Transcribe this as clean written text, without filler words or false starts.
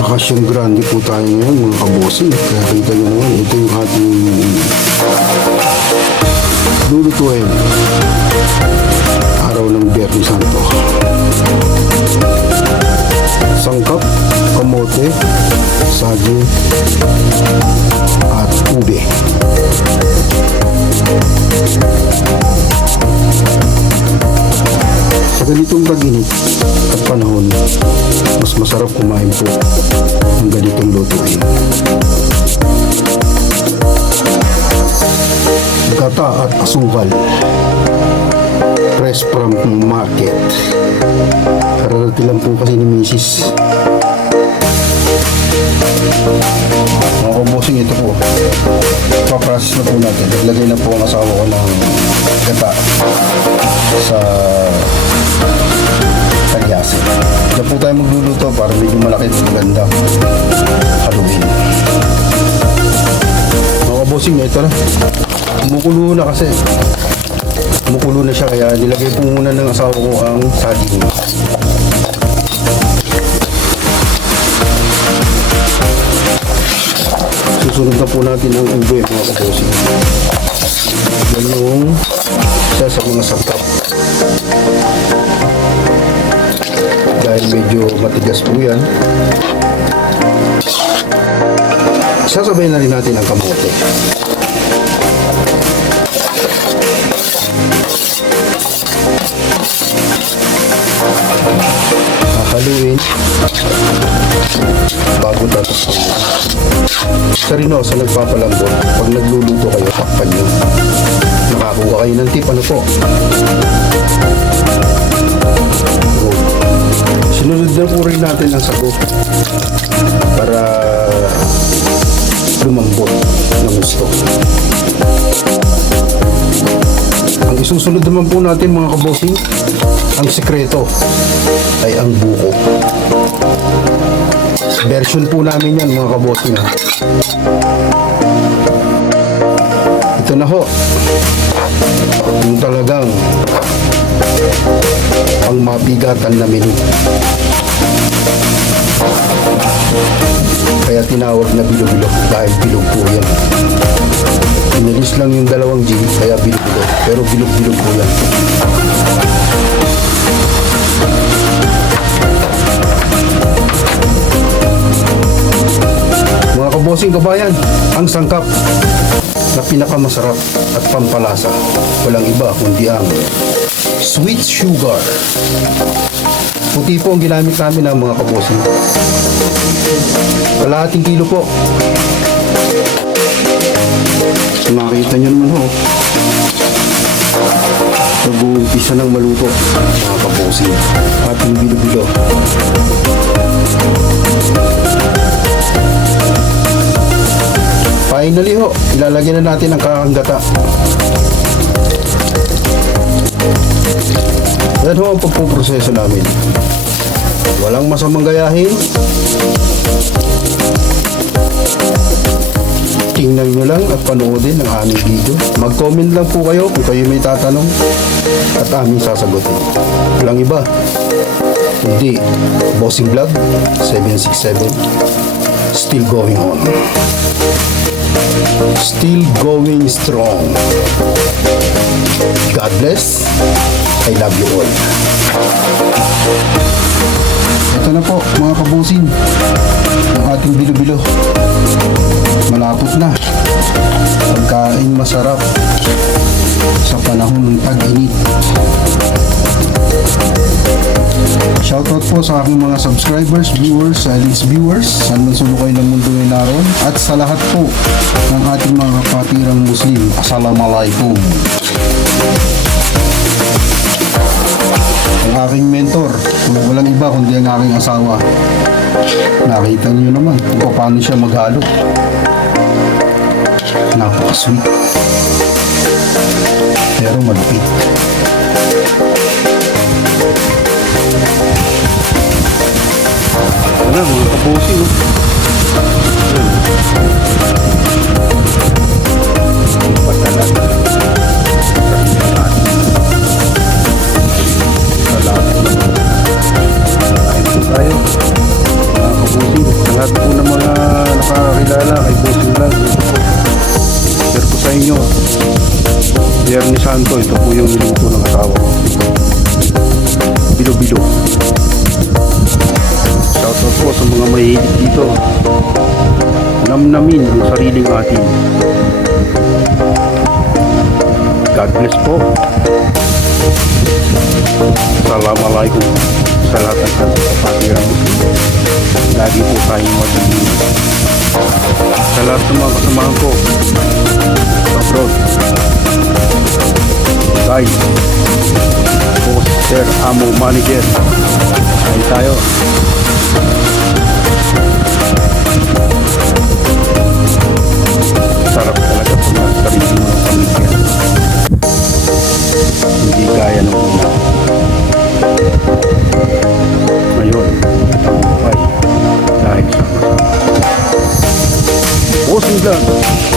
Bakasyon grande po tayo ngayon mga kabossing. Kaya kita nyo naman, ito yung ating lulutuin araw ng Biyernes Santo. Sangkap, kamote, saging at ube. Sa ganitong tag-init at panahon, mas masarap kumain po ng ganitong lutuin. Gata at asukal, fresh from market. Kararating lang po kasi ni Mrs. Mga kabosing, ito po, paprocess na po natin. Naglagay na po ang asawa ko ng gata sa tagyasin. Diyan po tayo magluluto para medyo malaki at maganda haluin. Mga kabosing, ito na, kumukulo na kasi. Kumukulo na siya, kaya nilagay po muna ng asawa ko ang saging. Susunod na po natin ang ube, mga kabosing. Yan yung isa sa mga sangkap. Dahil medyo matigas po yan, sasabay na rin natin ang kamote. Haluin bago tatapos. Sa Rino, sa nagpapalambot, pag nagluluto kayo, takpan nyo. Nakakuha kayo ng tip, ano po? Sinunod na po rin natin ang sago para lumambot ng gusto. Ang isusunod naman po natin mga kabosing, ang sikreto ay ang buko. Version po namin yan mga kabosing. Ito na ho, yung talagang ang mabigatan na menu. Kaya tinawag na bilo-bilo dahil bilog po yan. Inalis lang yung dalawang G, kaya bilo-bilo, pero bilog-bilog po yan. Mga kabosing kabayan, ang sangkap na pinakamasarap at pampalasa, walang iba kundi ang sweet sugar. Puti po ang ginamit namin ng mga kabosing. Kalahating kilo po. Makita nyo naman ho, nag-uumpisa ng maluto mga kabosing ating bilo-bilo. Finally ho, ilalagyan na natin ang kakanggata. Yan ho ang pagpuproseso namin. Walang masamang gayahin. Tingnan nyo lang at panoodin ang aming video. Mag-comment lang po kayo kung kayo may tatanong at aming sasagutin. Walang iba kundi Bossing Vlog 767, still going on, still going strong. God bless. I love you all. Ito na po mga kabusing, ang ating bilo-bilo. Malapot na. Pagkain masarap sa panahon ng tag-init. Shoutout po sa aking mga subscribers, viewers, silence viewers, saan man sulukay ng mundo ay naroon, at sa lahat po ng ating mga kapatirang Muslim. Assalamualaikum. Ang aking mentor, walang iba kundi ang aking asawa. Nakita niyo naman kung paano siya maghalo. Napaka-sweet. Pero malupit. Wala, mga kapusi, no? Ang patalaga. Kain po tayo. Mga kapusi, sa lahat po ng mga nakakilala kay Bossing Vlog, share ko sa inyo. Biyernes Santo, ito po yung niluto ng asawa ko. Bilo-bilo. Shoutout po sa mga mahilig dito. Namnamin ang sariling atin. God bless po. Assalamualaikum sa lahat ng kapatiran mo. Lagi po tayong mag-ingat. Sa lahat ng mga kasamahan ko sa abroad. Guys, boss, sir, amo, manager. Kain tayo. Sarap talaga po ng sarili mo ng pamilya. Hindi kaya ng una. Ngayon, tagumpay dahil sama-sama. Bossing Vlog.